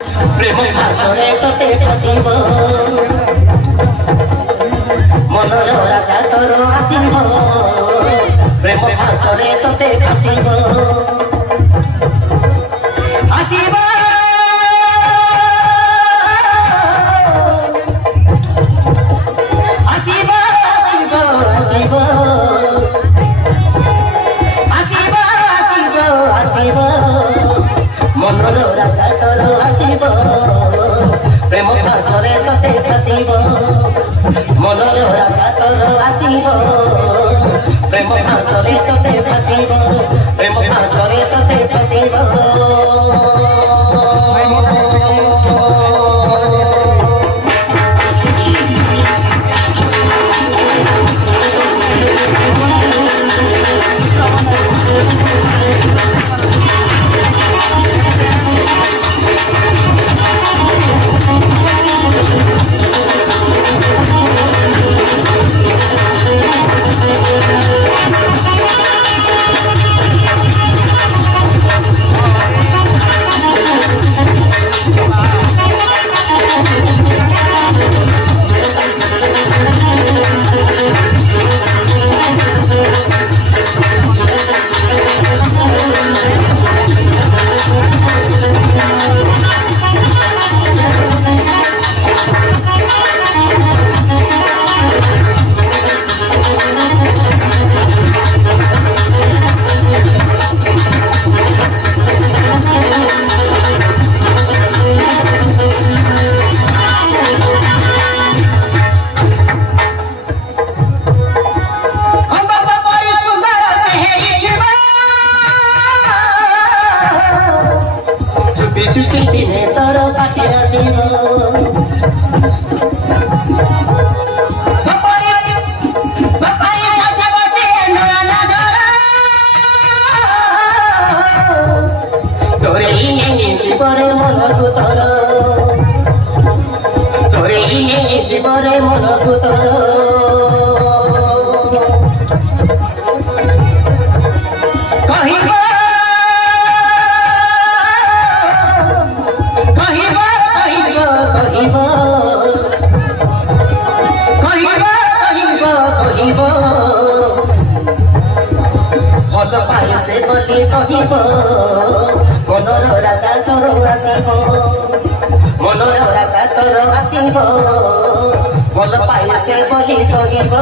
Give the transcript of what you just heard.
प्रेम फासरे तोते फसिब मनर राजा तोर आसिब प्रेम फासरे तोते फसिब आसिब आसिब आसिब आसिब आसिब आसिब मनर राजा तोर आसिब प्रेम फासरे तोते फसिब मनर राजा तोर आसिब प्रेम फासरे तोते फसिब प्रेम फासरे तोते फसिब चुटी दिने तोर पाखे आसिब चोरी जीवरे मनकु तोर चोरी जीवरे मनकु तोर भल पाए से बोली कहिब मनर राजा तोर आसिब मनर राजा तोर आसिब भल पाए से बोली कहिब